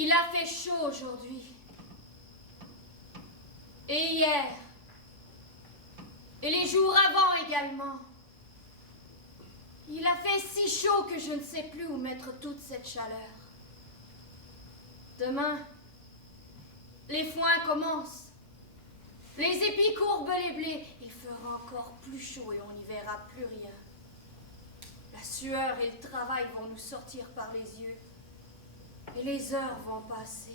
Il a fait chaud aujourd'hui. Et hier. Et les jours avant également. Il a fait si chaud que je ne sais plus où mettre toute cette chaleur. Demain, les foins commencent. Les épis courbent les blés. Il fera encore plus chaud et on n'y verra plus rien. La sueur et le travail vont nous sortir par les yeux. Et les heures vont passer.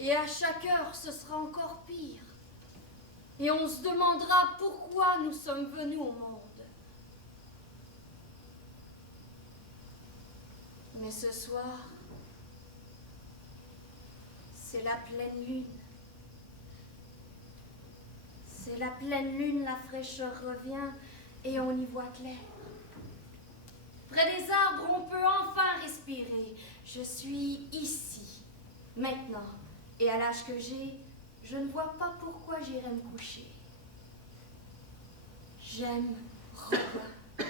Et à chaque heure, ce sera encore pire. Et on se demandera pourquoi nous sommes venus au monde. Mais ce soir, c'est la pleine lune. C'est la pleine lune, la fraîcheur revient et on y voit clair. Près des arbres, on peut enfin respirer. Je suis ici, maintenant. Et à l'âge que j'ai, je ne vois pas pourquoi j'irai me coucher. J'aime Robin.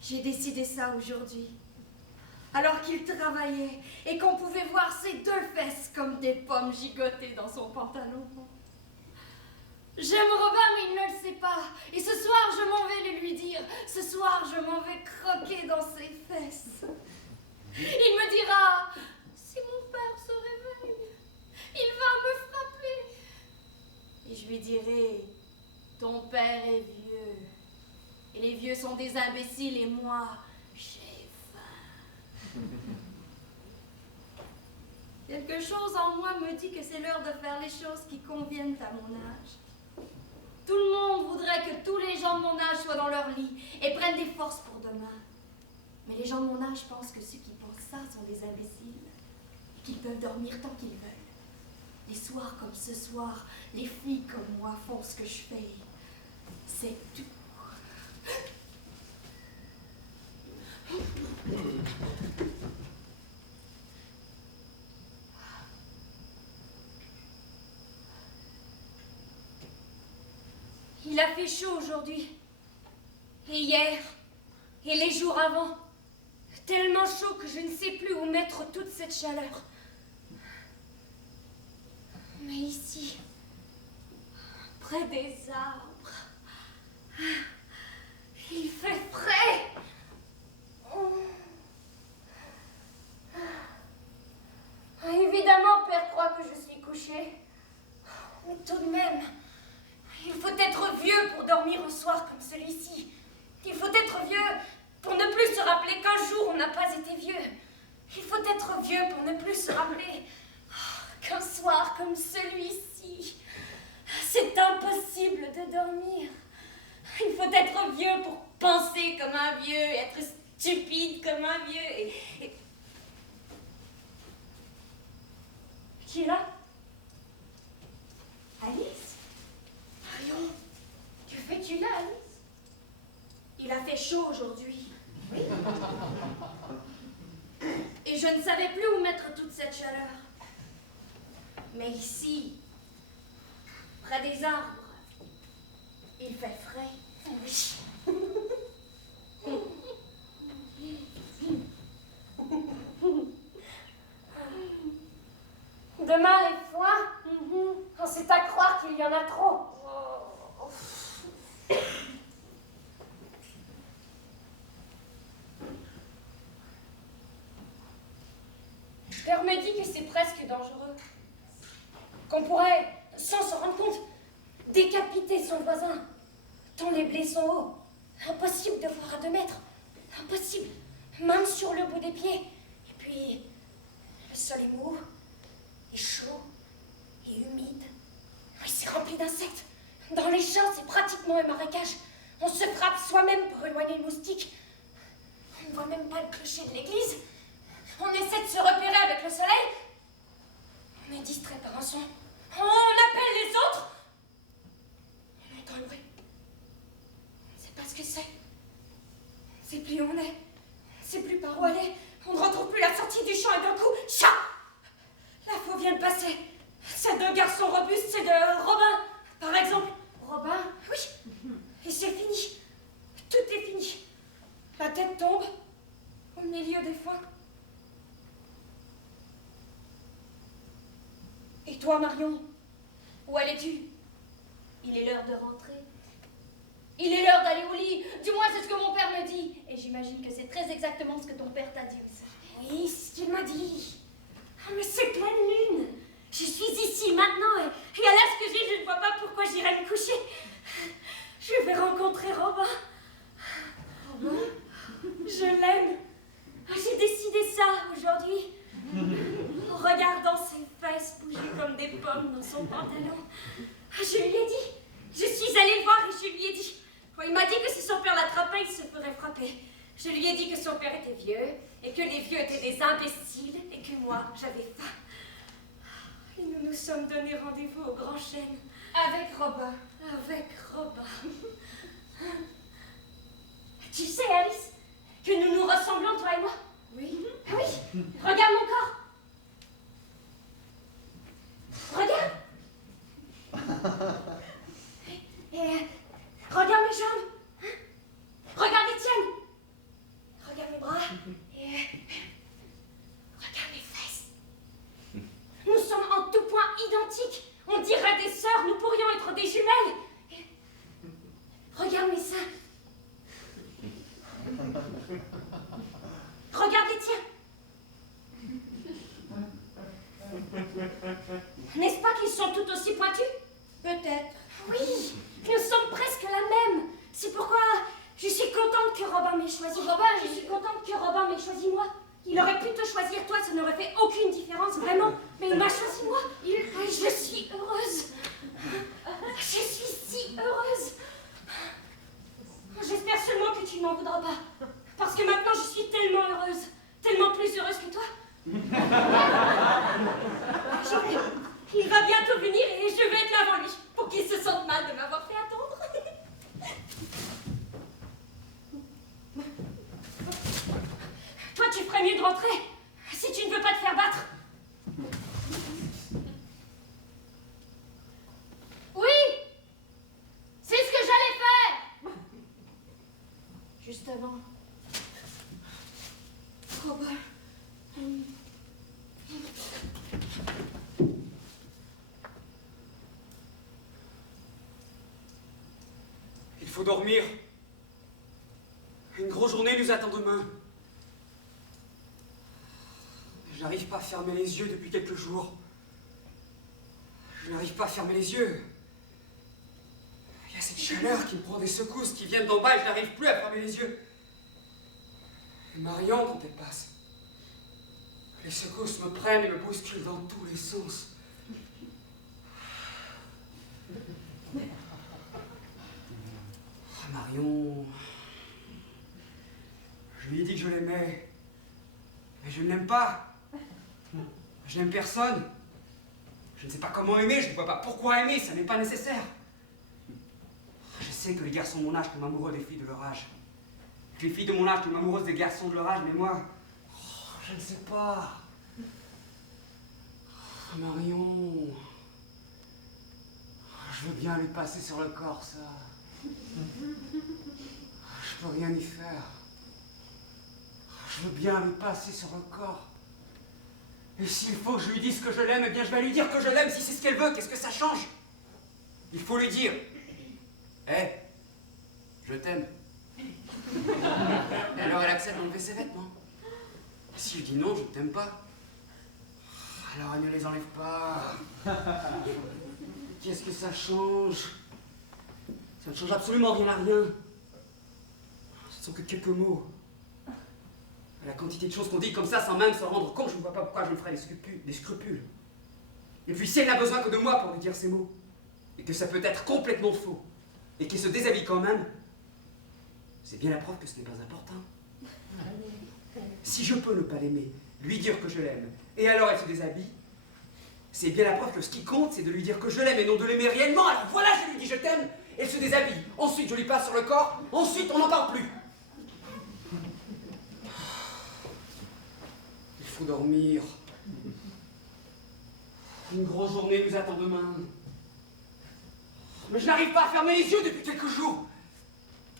J'ai décidé ça aujourd'hui. Alors qu'il travaillait et qu'on pouvait voir ses deux fesses comme des pommes gigotées dans son pantalon. J'aime Robin, mais il ne le sait pas. Et ce soir, je m'en vais le lui dire. Ce soir, je m'en vais croquer dans ses fesses. Il me dira, si mon père se réveille, il va me frapper. Et je lui dirai, ton père est vieux. Et les vieux sont des imbéciles et moi, j'ai faim. Quelque chose en moi me dit que c'est l'heure de faire les choses qui conviennent à mon âge. Tout le monde voudrait que tous les gens de mon âge soient dans leur lit et prennent des forces pour demain. Mais les gens de mon âge pensent que ceux qui pensent ça sont des imbéciles et qu'ils peuvent dormir tant qu'ils veulent. Les soirs comme ce soir, les filles comme moi font ce que je fais. C'est tout. Il a fait chaud aujourd'hui, et hier, et les jours avant. Tellement chaud que je ne sais plus où mettre toute cette chaleur. Mais ici, près des arbres, il fait frais. Évidemment, Père croit que je suis couchée. Mais tout de même, il faut être vieux pour dormir un soir comme celui-ci. Il faut être vieux pour ne plus se rappeler qu'un jour on n'a pas été vieux. Il faut être vieux pour ne plus se rappeler qu'un soir comme celui-ci, c'est impossible de dormir. Il faut être vieux pour penser comme un vieux et être stupide comme un vieux. Qui est là? Alice? Marion, que fais-tu là, Alice? Il a fait chaud aujourd'hui. Oui. Et je ne savais plus où mettre toute cette chaleur. Mais ici, près des arbres, il fait frais. Oui. Demain, les foins, c'est à croire qu'il y en a trop. Père me dit que c'est presque dangereux. Qu'on pourrait, sans s'en rendre compte, décapiter son voisin. Tant les blés sont hauts. Impossible de voir à 2 mètres. Impossible. Même sur le bout des pieds. Et puis, le sol est mou, et chaud, et humide. Oui, c'est rempli d'insectes. Dans les champs, c'est pratiquement un marécage. On se frappe soi-même pour éloigner le moustique. On ne voit même pas le clocher de l'église. On essaie de se repérer avec le soleil. On est distrait par un son. On appelle les autres. On entend le bruit. On ne sait pas ce que c'est. On ne sait plus où on est. On ne sait plus par où aller. On ne retrouve plus la sortie du champ et d'un coup, chat! La faux vient de passer. C'est 2 garçons robustes, c'est de Robin, par exemple. Robin? Oui. Et c'est fini. Tout est fini. La tête tombe au milieu des foins. toi, Marion, où allais-tu? Il est l'heure de rentrer. Il est l'heure d'aller au lit. Du moins, c'est ce que mon père me dit. Et j'imagine que c'est très exactement ce que ton père t'a dit aussi. Oui, c'est ce qu'il m'a dit. Ah, mais c'est pleine lune. Je suis ici maintenant et à l'âge que j'ai, je ne vois pas pourquoi j'irais me coucher. Je vais rencontrer Robin. Robin? Je l'aime. J'ai décidé ça aujourd'hui. En regardant ses fesses bouger comme des pommes dans son pantalon. Je lui ai dit. Je suis allée le voir et je lui ai dit. Il m'a dit que si son père l'attrapait, il se ferait frapper. Je lui ai dit que son père était vieux et que les vieux étaient des imbéciles et que moi, j'avais faim. Et nous nous sommes donné rendez-vous au Grand Chêne. Avec Robin. Avec Robin. Tu sais, Alice, que nous nous ressemblons, toi et moi? Oui. Ah oui. Regarde mon corps. Regarde. Et regarde mes jambes. Hein? Regarde les tiennes. Regarde mes bras. Et regarde mes fesses. Nous sommes en tout point identiques. On dirait des sœurs. Nous pourrions être des jumelles. Et regarde mes seins. Regarde les tiens. N'est-ce pas qu'ils sont tout aussi pointus? Peut-être. Oui, nous sommes presque la même. C'est pourquoi je suis contente que Robin m'ait choisi. Je suis contente que Robin m'ait choisi moi. Il aurait pu te choisir toi, ça n'aurait fait aucune différence, vraiment. Mais il m'a choisi moi. Je suis heureuse. Je suis si heureuse. J'espère seulement que tu ne m'en voudras pas. Parce que maintenant, je suis tellement heureuse. Tellement plus heureuse que toi. Il va bientôt venir et je vais être là avant lui pour qu'il se sente mal de m'avoir fait attendre. Toi, tu ferais mieux de rentrer si tu ne veux pas te faire battre. Oui, c'est ce que j'allais faire. Justement. Robin. Il faut dormir. Une grosse journée nous attend demain. Je n'arrive pas à fermer les yeux depuis quelques jours. Je n'arrive pas à fermer les yeux. Il y a cette chaleur qui me prend des secousses qui viennent d'en bas et je n'arrive plus à fermer les yeux. Et Marion, quand elle passe, les secousses me prennent et me bousculent dans tous les sens. Marion... Je lui ai dit que je l'aimais. Mais je ne l'aime pas. Je n'aime personne. Je ne sais pas comment aimer, je ne vois pas pourquoi aimer, ça n'est pas nécessaire. Je sais que les garçons de mon âge tombent amoureux des filles de leur âge. Que les filles de mon âge tombent amoureuses des garçons de leur âge, mais moi... je ne sais pas. Marion... Je veux bien lui passer sur le corps, ça. Je peux rien y faire. Je veux bien lui passer sur le corps. Et s'il faut que je lui dise que je l'aime, eh bien je vais lui dire que je l'aime si c'est ce qu'elle veut. Qu'est-ce que ça change? Il faut lui dire. Je t'aime. Et alors elle accepte d'enlever ses vêtements. Si je dis non, je ne t'aime pas. Alors elle ne les enlève pas. Qu'est-ce que ça change? Ça ne change absolument rien à rien. Ce ne sont que quelques mots. La quantité de choses qu'on dit comme ça sans même se rendre compte, je ne vois pas pourquoi je me ferais des scrupules. Et puis si elle n'a besoin que de moi pour lui dire ces mots, et que ça peut être complètement faux, et qu'elle se déshabille quand même, c'est bien la preuve que ce n'est pas important. Si je peux ne pas l'aimer, lui dire que je l'aime, et alors elle se déshabille, c'est bien la preuve que ce qui compte, c'est de lui dire que je l'aime et non de l'aimer réellement. Alors voilà, je lui dis je t'aime, elle se déshabille. Ensuite, je lui passe sur le corps, ensuite, on n'en parle plus. Il faut dormir. Une grosse journée nous attend demain. Mais je n'arrive pas à fermer les yeux depuis quelques jours.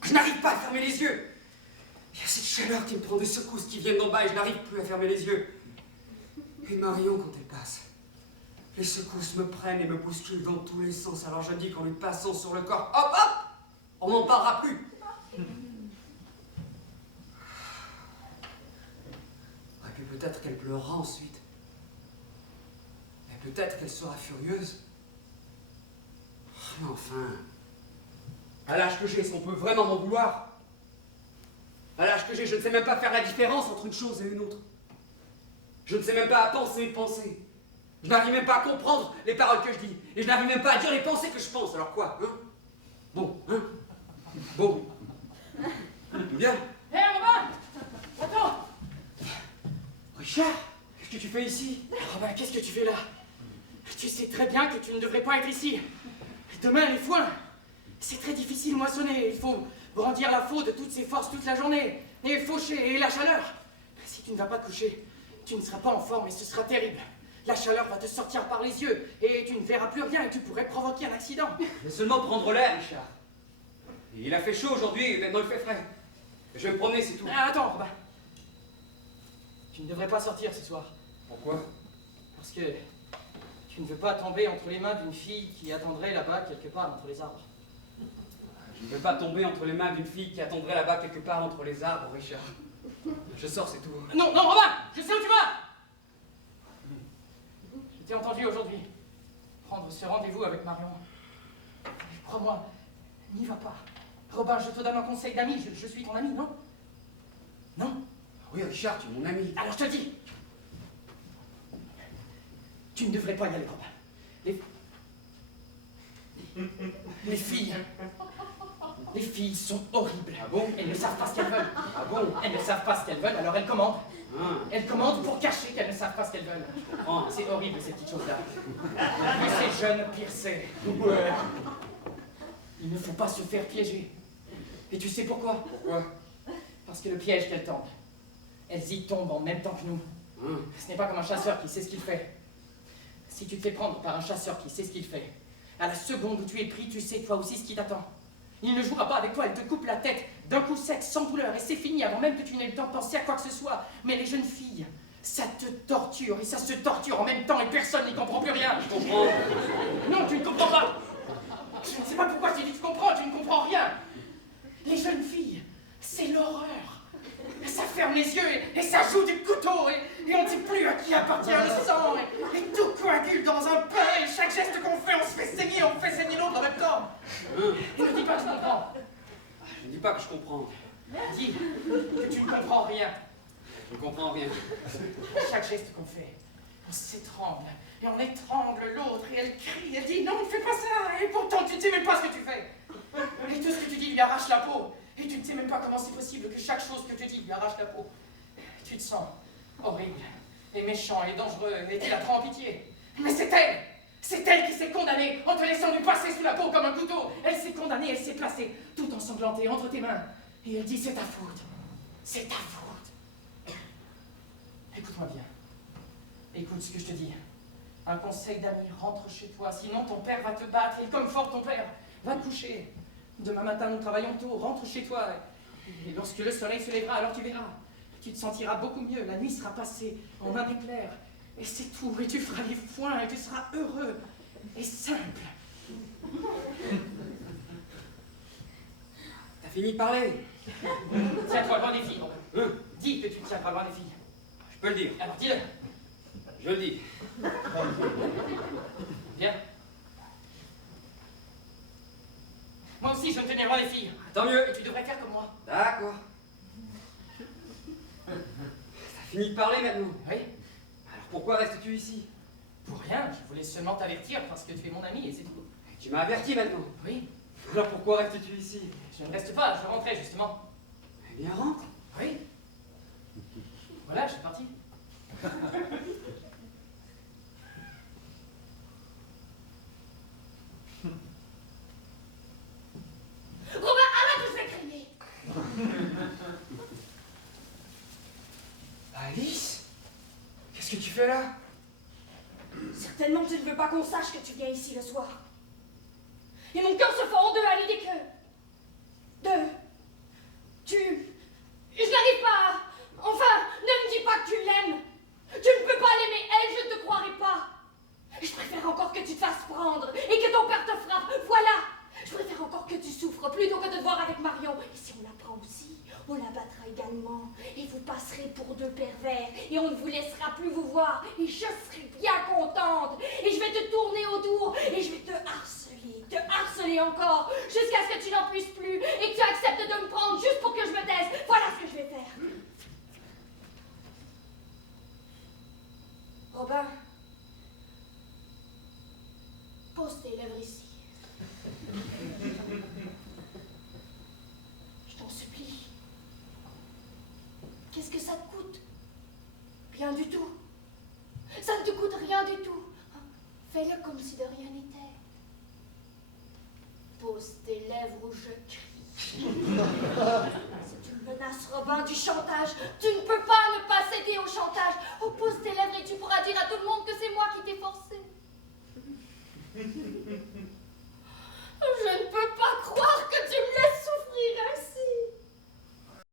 Je n'arrive pas à fermer les yeux. Il y a cette chaleur qui me prend des secousses qui viennent d'en bas et je n'arrive plus à fermer les yeux. Et Marion, quand elle passe, Les secousses me prennent et me bousculent dans tous les sens, alors je dis qu'en lui passant sur le corps, hop, hop, on n'en parlera plus. Et puis peut-être qu'elle pleurera ensuite. Et peut-être qu'elle sera furieuse. Mais enfin, à l'âge que j'ai, est-ce qu'on peut vraiment m'en vouloir? À l'âge que j'ai, je ne sais même pas faire la différence entre une chose et une autre. Je ne sais même pas penser et penser. Je n'arrive même pas à comprendre les paroles que je dis. Et je n'arrive même pas à dire les pensées que je pense. Alors quoi, hein? Bon, hein? Bon. Bien. Hé, Robin! Attends! Richard, qu'est-ce que tu fais ici? Robin, qu'est-ce que tu fais là? Tu sais très bien que tu ne devrais pas être ici. Demain, les foins, c'est très difficile moissonner. Il faut brandir la faux de toutes ses forces toute la journée. Et faucher, et la chaleur. Si tu ne vas pas te coucher, tu ne seras pas en forme et ce sera terrible. La chaleur va te sortir par les yeux et tu ne verras plus rien et tu pourrais provoquer un accident. Je vais seulement prendre l'air, Richard. Et il a fait chaud aujourd'hui et maintenant il fait frais. Je vais me promener, c'est tout. Ah, attends, Robin. Tu ne devrais pas sortir ce soir. Pourquoi? Parce que tu ne veux pas tomber entre les mains d'une fille qui attendrait là-bas quelque part entre les arbres. Je ne vais pas tomber entre les mains d'une fille qui attendrait là-bas quelque part entre les arbres, Richard. Je sors, c'est tout. Non, non, Robin, je sais où tu vas. Je t'ai entendu aujourd'hui prendre ce rendez-vous avec Marion. Crois-moi, n'y va pas. Robin, je te donne un conseil d'ami, je suis ton ami, non? Non? Oui, Richard, tu es mon ami. Alors je te dis, tu ne devrais pas y aller, Robin. Les filles sont horribles. Ah bon? Elles ne savent pas ce qu'elles veulent. Ah bon? Elles ne savent pas ce qu'elles veulent, alors elles commandent. Ah, Elles commandent pour cacher qu'elles ne savent pas ce qu'elles veulent. je comprends. C'est horrible, ces petites choses-là. Plus c'est jeune, pire c'est. Ouais. Il ne faut pas se faire piéger. Et tu sais pourquoi? Pourquoi? Parce que le piège qu'elles tendent, elles y tombent en même temps que nous. Ce n'est pas comme un chasseur qui sait ce qu'il fait. Si tu te fais prendre par un chasseur qui sait ce qu'il fait, à la seconde où tu es pris, tu sais toi aussi ce qui t'attend. Il ne jouera pas avec toi, il te coupe la tête d'un coup sec, sans douleur, et c'est fini avant même que tu n'aies le temps de penser à quoi que ce soit. Mais les jeunes filles, ça te torture, et ça se torture en même temps, et personne n'y comprend plus rien. Je comprends. Non, tu ne comprends pas. Je ne sais pas pourquoi tu dis que tu comprends, tu ne comprends rien. Les jeunes filles, c'est l'horreur. Ça ferme les yeux et ça joue du couteau et on ne sait plus à qui appartient le sang et tout coagule dans un pain et chaque geste qu'on fait, on se fait saigner, on fait saigner l'autre en même temps. Et ne dis pas que tu comprends. Je ne dis pas que je comprends. Dis que tu ne comprends rien. Je ne comprends rien. Chaque geste qu'on fait, on s'étrangle et on étrangle l'autre et elle crie, elle dit non, ne fais pas ça et pourtant tu ne sais même pas ce que tu fais. Et tout ce que tu dis lui arrache la peau. Et tu ne sais même pas comment c'est possible que chaque chose que tu dis lui arrache la peau. Tu te sens horrible, et méchant, et dangereux, et tu la prends en pitié. Mais c'est elle qui s'est condamnée en te laissant lui passer sous la peau comme un couteau. Elle s'est condamnée, elle s'est placée, tout ensanglantée entre tes mains. Et elle dit c'est ta faute, c'est ta faute. Écoute-moi bien, écoute ce que je te dis. Un conseil d'ami, rentre chez toi, sinon ton père va te battre, et comme fort ton père, va te coucher. Demain matin, nous travaillons tôt, rentre chez toi. Et lorsque le soleil se lèvera, alors tu verras. Tu te sentiras beaucoup mieux, la nuit sera passée en un éclair. Et c'est tout, et tu feras les foins, et tu seras heureux et simple. T'as fini de parler? Tiens-toi loin des filles, donc. Dis que tu te tiendras loin des filles. Je peux le dire. Alors dis-le. Je le dis. Bien. Moi aussi, je me tenais loin des filles. Tant mieux. Et tu devrais faire comme moi. D'accord. T'as fini de parler maintenant? Oui. Alors pourquoi restes-tu ici? Pour rien, je voulais seulement t'avertir parce que tu es mon ami et c'est tout. Tu m'as averti maintenant. Oui. Alors pourquoi restes-tu ici? Je ne reste pas, je rentrais justement. Eh bien rentre. Oui. Voilà, je suis parti. Robin, arrête, je vais crier! Alice? Qu'est-ce que tu fais là? Certainement tu ne veux pas qu'on sache que tu viens ici le soir. Et mon cœur se fend en deux à l'idée que... Je n'arrive pas à... Enfin, ne me dis pas que tu l'aimes. Tu ne peux pas l'aimer, elle, je ne te croirai pas. Je préfère encore que tu te fasses prendre et que ton père te frappe. Voilà. Je préfère encore que tu souffres plutôt que de te voir avec Marion. Et si on la prend aussi, on la battra également. Et vous passerez pour deux pervers. Et on ne vous laissera plus vous voir. Et je serai bien contente. Et je vais te tourner autour. Et je vais te harceler encore. Jusqu'à ce que tu n'en puisses plus. Et que tu acceptes de me prendre juste pour que je me taise. Voilà ce que je vais faire. Robin, pose tes lèvres ici. Je t'en supplie. Qu'est-ce que ça te coûte? Rien du tout. Ça ne te coûte rien du tout. Fais-le comme si de rien n'était. Pose tes lèvres ou je crie. C'est une menace, Robin, du chantage, du